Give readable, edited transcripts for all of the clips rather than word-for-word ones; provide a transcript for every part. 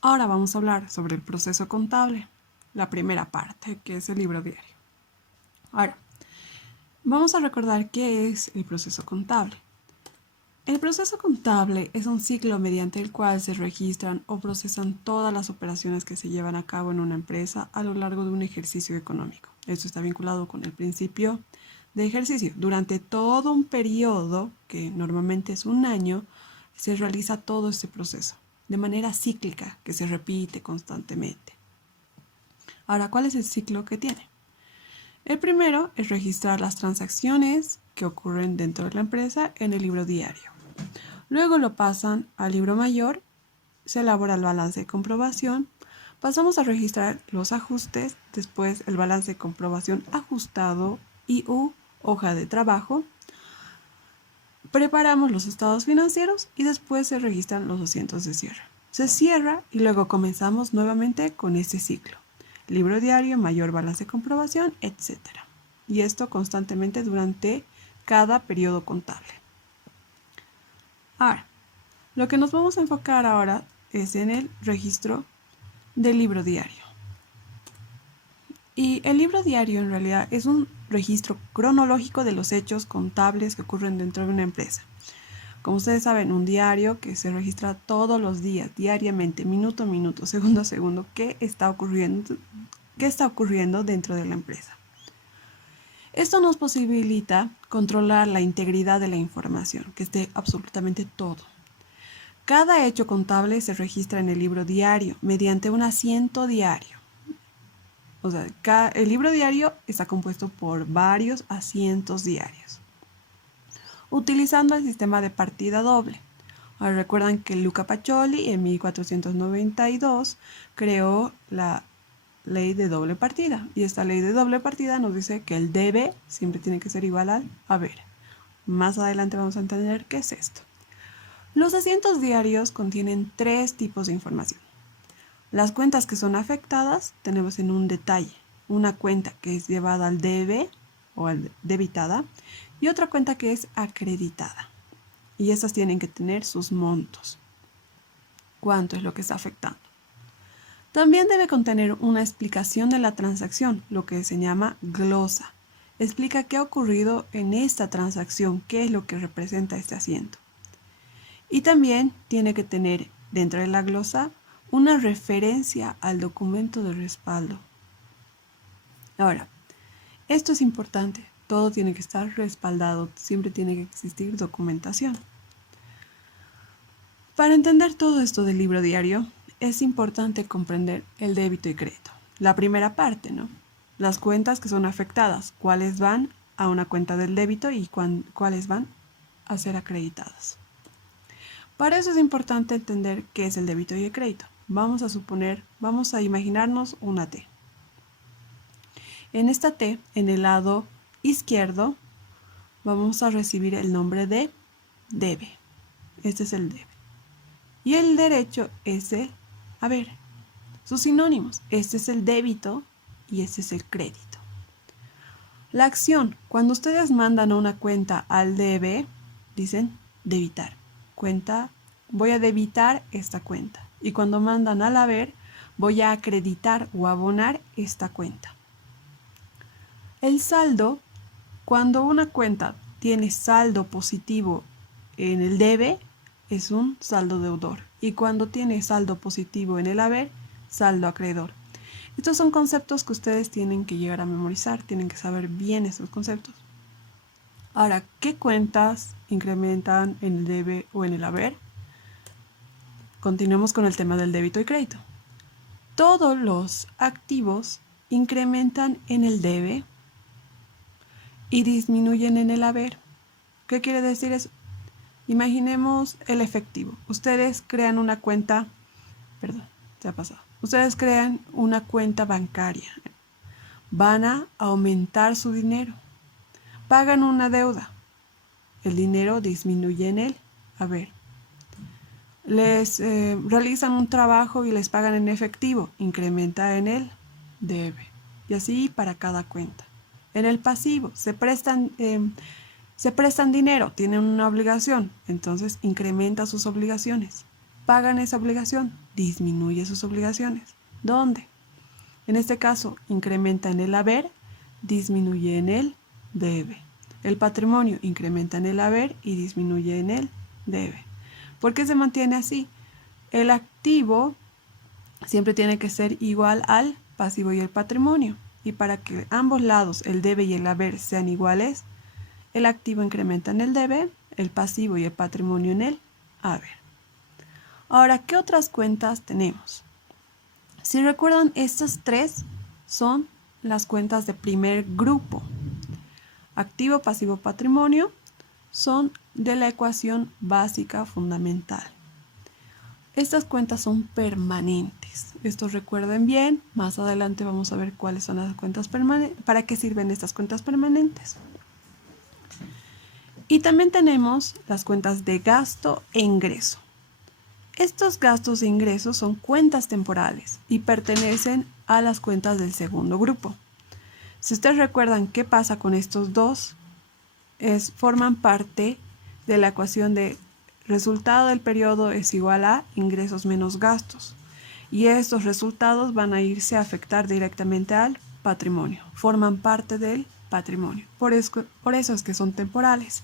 Ahora vamos a hablar sobre el proceso contable, la primera parte, que es el libro diario. Ahora, vamos a recordar qué es el proceso contable. El proceso contable es un ciclo mediante el cual se registran o procesan todas las operaciones que se llevan a cabo en una empresa a lo largo de un ejercicio económico. Esto está vinculado con el principio de ejercicio. Durante todo un periodo, que normalmente es un año, se realiza todo este proceso de manera cíclica, que se repite constantemente. Ahora, ¿cuál es el ciclo que tiene? El primero es registrar las transacciones que ocurren dentro de la empresa en el libro diario. Luego lo pasan al libro mayor, se elabora el balance de comprobación, pasamos a registrar los ajustes, después el balance de comprobación ajustado y hoja de trabajo, preparamos los estados financieros y después se registran los asientos de cierre. Se cierra y luego comenzamos nuevamente con este ciclo. Libro diario, mayor balance de comprobación, etc. Y esto constantemente durante cada periodo contable. Ahora, lo que nos vamos a enfocar ahora es en el registro del libro diario. Y el libro diario en realidad es un registro cronológico de los hechos contables que ocurren dentro de una empresa. Como ustedes saben, un diario que se registra todos los días, diariamente, minuto a minuto, segundo a segundo, qué está ocurriendo dentro de la empresa. Esto nos posibilita controlar la integridad de la información, que esté absolutamente todo. Cada hecho contable se registra en el libro diario mediante un asiento diario. O sea, el libro diario está compuesto por varios asientos diarios, utilizando el sistema de partida doble. Ahora recuerdan que Luca Pacioli en 1492 creó la ley de doble partida. Y esta ley de doble partida nos dice que el debe siempre tiene que ser igual al haber. Más adelante vamos a entender qué es esto. Los asientos diarios contienen tres tipos de información. Las cuentas que son afectadas tenemos en un detalle. Una cuenta que es llevada al debe o al debitada y otra cuenta que es acreditada. Y estas tienen que tener sus montos. ¿Cuánto es lo que está afectando? También debe contener una explicación de la transacción, lo que se llama glosa. Explica qué ha ocurrido en esta transacción, qué es lo que representa este asiento. Y también tiene que tener dentro de la glosa una referencia al documento de respaldo. Ahora, esto es importante, todo tiene que estar respaldado, siempre tiene que existir documentación. Para entender todo esto del libro diario, es importante comprender el débito y crédito. La primera parte, ¿no? Las cuentas que son afectadas, cuáles van a una cuenta del débito y cuáles van a ser acreditadas. Para eso es importante entender qué es el débito y el crédito. Vamos a imaginarnos una T. En esta T, en el lado izquierdo, vamos a recibir el nombre de debe. Este es el debe. Y el derecho es el haber. Sus sinónimos. Este es el débito y este es el crédito. La acción. Cuando ustedes mandan una cuenta al debe, dicen debitar. Voy a debitar esta cuenta. Y cuando mandan al haber, voy a acreditar o abonar esta cuenta. El saldo. Cuando una cuenta tiene saldo positivo en el debe, es un saldo deudor. Y cuando tiene saldo positivo en el haber, saldo acreedor. Estos son conceptos que ustedes tienen que llegar a memorizar, tienen que saber bien esos conceptos. Ahora, ¿qué cuentas incrementan en el debe o en el haber? Continuemos con el tema del débito y crédito. Todos los activos incrementan en el debe y disminuyen en el haber. ¿Qué quiere decir eso? Imaginemos el efectivo. Ustedes crean una cuenta, Ustedes crean una cuenta bancaria. Van a aumentar su dinero. Pagan una deuda. El dinero disminuye en el haber. Les realizan un trabajo y les pagan en efectivo. Incrementa en el debe. Y así para cada cuenta. En el pasivo se prestan dinero, tienen una obligación, entonces incrementa sus obligaciones. pagan esa obligación, disminuye sus obligaciones. ¿Dónde? En este caso, incrementa en el haber, disminuye en el debe. El patrimonio incrementa en el haber y disminuye en el debe. ¿Por qué se mantiene así? El activo siempre tiene que ser igual al pasivo y el patrimonio. Y para que ambos lados, el debe y el haber, sean iguales, el activo incrementa en el debe, el pasivo y el patrimonio en el haber. Ahora, ¿qué otras cuentas tenemos? Si recuerdan, estas tres son las cuentas de primer grupo. Activo, pasivo, patrimonio son de la ecuación básica fundamental. Estas cuentas son permanentes. Esto recuerden bien. Más adelante vamos a ver cuáles son las cuentas permanentes, para qué sirven estas cuentas permanentes. Y también tenemos las cuentas de gasto e ingreso. Estos gastos e ingresos son cuentas temporales y pertenecen a las cuentas del segundo grupo. Si ustedes recuerdan qué pasa con estos dos, forman parte de la ecuación de resultado del periodo es igual a ingresos menos gastos. Y estos resultados van a irse a afectar directamente al patrimonio. Forman parte del patrimonio. Por eso es que son temporales.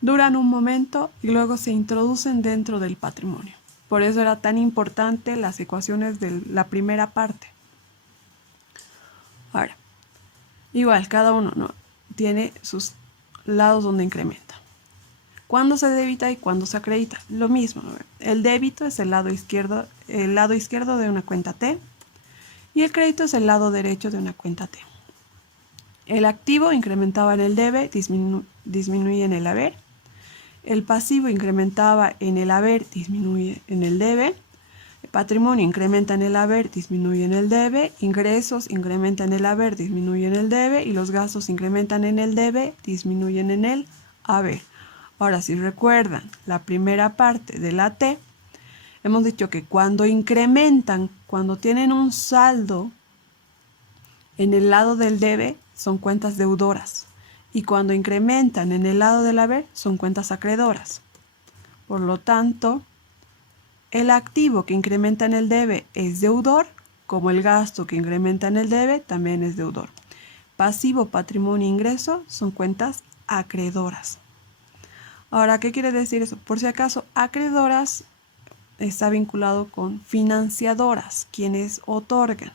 Duran un momento y luego se introducen dentro del patrimonio. Por eso era tan importante las ecuaciones de la primera parte. Ahora, igual, cada uno tiene sus lados donde incrementa. ¿Cuándo se debita y cuándo se acredita? Lo mismo. El débito es el lado izquierdo de una cuenta T y el crédito es el lado derecho de una cuenta T. El activo incrementaba en el debe, disminuye en el haber. El pasivo incrementaba en el haber, disminuye en el debe. El patrimonio incrementa en el haber, disminuye en el debe. Ingresos incrementa en el haber, disminuye en el debe. Y los gastos incrementan en el debe, disminuyen en el haber. Ahora, si recuerdan la primera parte de la T, hemos dicho que cuando incrementan, cuando tienen un saldo en el lado del debe, son cuentas deudoras. Y cuando incrementan en el lado del haber, son cuentas acreedoras. Por lo tanto, el activo que incrementa en el debe es deudor, como el gasto que incrementa en el debe también es deudor. Pasivo, patrimonio e ingreso son cuentas acreedoras. Ahora, ¿qué quiere decir eso? Por si acaso, acreedoras está vinculado con financiadoras, quienes otorgan.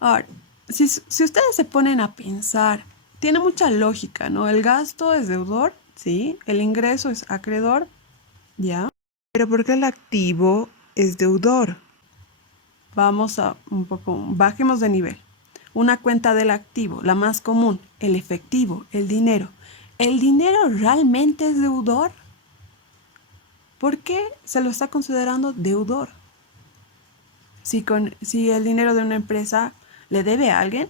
Ahora, si ustedes se ponen a pensar, tiene mucha lógica, ¿no? El gasto es deudor, ¿sí? El ingreso es acreedor, ¿ya? Pero ¿por qué el activo es deudor? Vamos a bajemos de nivel. Una cuenta del activo, la más común, el efectivo, el dinero. ¿El dinero realmente es deudor? ¿Por qué se lo está considerando deudor? Si el dinero de una empresa le debe a alguien,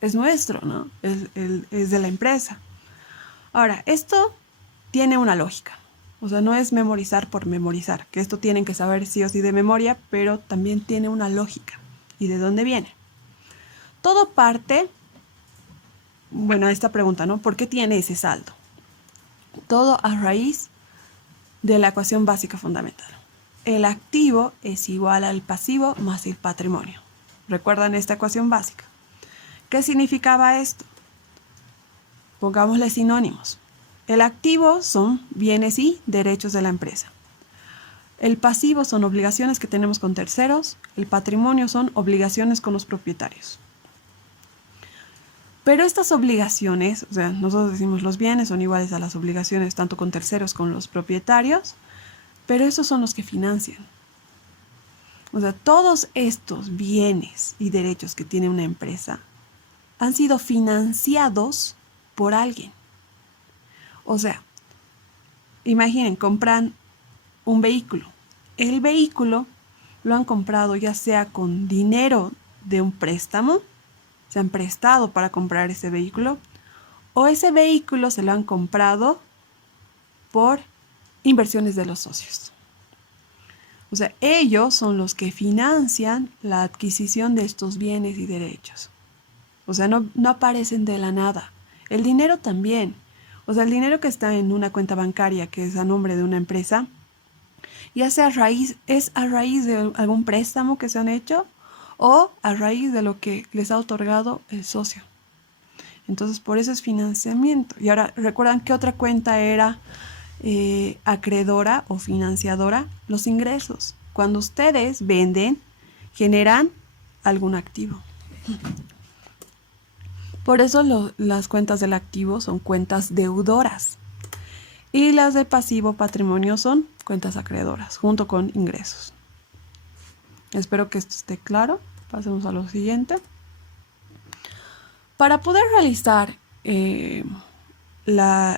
es nuestro, ¿no? Es de la empresa. Ahora, esto tiene una lógica. O sea, no es memorizar por memorizar, que esto tienen que saber sí o sí de memoria, pero también tiene una lógica. ¿Y de dónde viene? Todo parte, bueno, esta pregunta, ¿no? ¿Por qué tiene ese saldo? Todo a raíz de la ecuación básica fundamental. El activo es igual al pasivo más el patrimonio. ¿Recuerdan esta ecuación básica? ¿Qué significaba esto? Pongámosle sinónimos. El activo son bienes y derechos de la empresa. El pasivo son obligaciones que tenemos con terceros. El patrimonio son obligaciones con los propietarios. Pero estas obligaciones, o sea, nosotros decimos los bienes son iguales a las obligaciones tanto con terceros como con los propietarios, pero esos son los que financian. O sea, todos estos bienes y derechos que tiene una empresa han sido financiados por alguien. O sea, imaginen, compran un vehículo. El vehículo lo han comprado ya sea con dinero de un préstamo, se han prestado para comprar ese vehículo, o ese vehículo se lo han comprado por inversiones de los socios. O sea, ellos son los que financian la adquisición de estos bienes y derechos. O sea, no aparecen de la nada. El dinero también. O sea, el dinero que está en una cuenta bancaria que es a nombre de una empresa, ya sea a raíz de algún préstamo que se han hecho o a raíz de lo que les ha otorgado el socio. Entonces, por eso es financiamiento. Y ahora, ¿recuerdan qué otra cuenta era acreedora o financiadora? Los ingresos. Cuando ustedes venden, generan algún activo. Por eso las cuentas del activo son cuentas deudoras. Y las de pasivo patrimonio son cuentas acreedoras, junto con ingresos. Espero que esto esté claro. Pasemos a lo siguiente. Para poder realizar el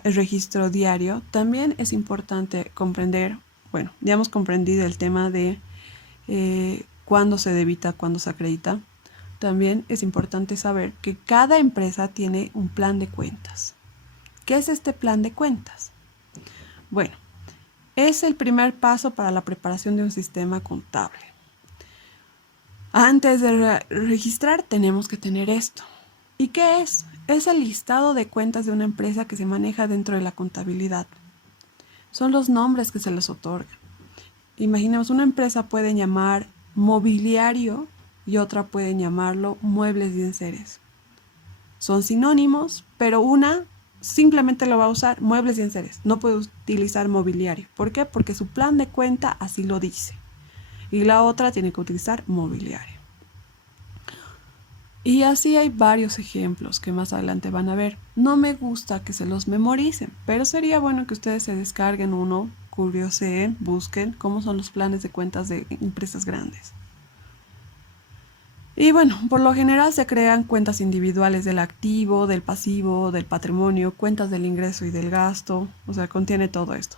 registro diario, también es importante comprender, bueno, ya hemos comprendido el tema de cuándo se debita, cuándo se acredita. También es importante saber que cada empresa tiene un plan de cuentas. ¿Qué es este plan de cuentas? Bueno, es el primer paso para la preparación de un sistema contable. Antes de registrar tenemos que tener esto. ¿Y qué es? Es el listado de cuentas de una empresa que se maneja dentro de la contabilidad. Son los nombres que se les otorgan. Imaginemos, una empresa puede llamar mobiliario y otra pueden llamarlo muebles y enseres. Son sinónimos, pero una simplemente lo va a usar muebles y enseres. No puede utilizar mobiliario. ¿Por qué? Porque su plan de cuenta así lo dice. Y la otra tiene que utilizar mobiliario. Y así hay varios ejemplos que más adelante van a ver. No me gusta que se los memoricen, pero sería bueno que ustedes se descarguen uno, curioseen, busquen cómo son los planes de cuentas de empresas grandes. Y bueno, por lo general se crean cuentas individuales del activo, del pasivo, del patrimonio, cuentas del ingreso y del gasto, o sea, contiene todo esto.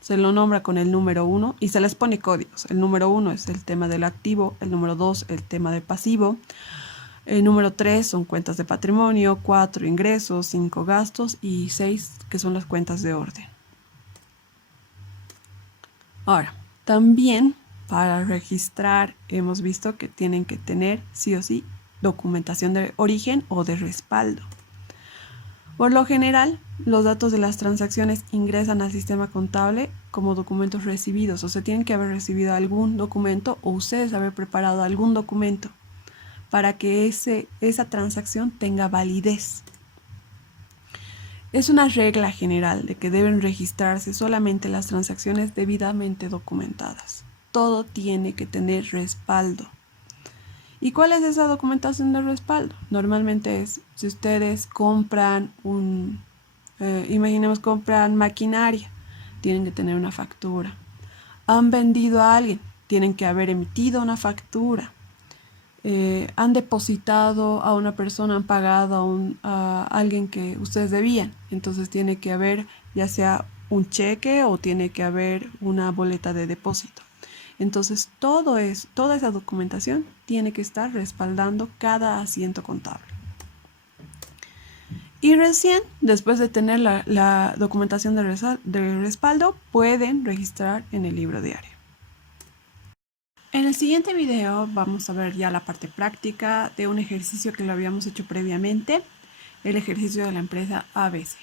Se lo nombra con el número 1 y se les pone códigos. El número 1 es el tema del activo, el número 2 el tema del pasivo, el número 3 son cuentas de patrimonio, 4 ingresos, 5 gastos y 6 que son las cuentas de orden. Ahora, también para registrar hemos visto que tienen que tener sí o sí documentación de origen o de respaldo. Por lo general, los datos de las transacciones ingresan al sistema contable como documentos recibidos, o sea, tienen que haber recibido algún documento o ustedes haber preparado algún documento para que esa transacción tenga validez. Es una regla general de que deben registrarse solamente las transacciones debidamente documentadas. Todo tiene que tener respaldo. ¿Y cuál es esa documentación de respaldo? Normalmente es, si ustedes compran imaginemos compran maquinaria, tienen que tener una factura. Han vendido a alguien, tienen que haber emitido una factura. Han depositado a una persona, han pagado a alguien que ustedes debían. Entonces tiene que haber ya sea un cheque o tiene que haber una boleta de depósito. Entonces toda esa documentación tiene que estar respaldando cada asiento contable. Y recién, después de tener la documentación de respaldo, pueden registrar en el libro diario. En el siguiente video vamos a ver ya la parte práctica de un ejercicio que lo habíamos hecho previamente, el ejercicio de la empresa ABC.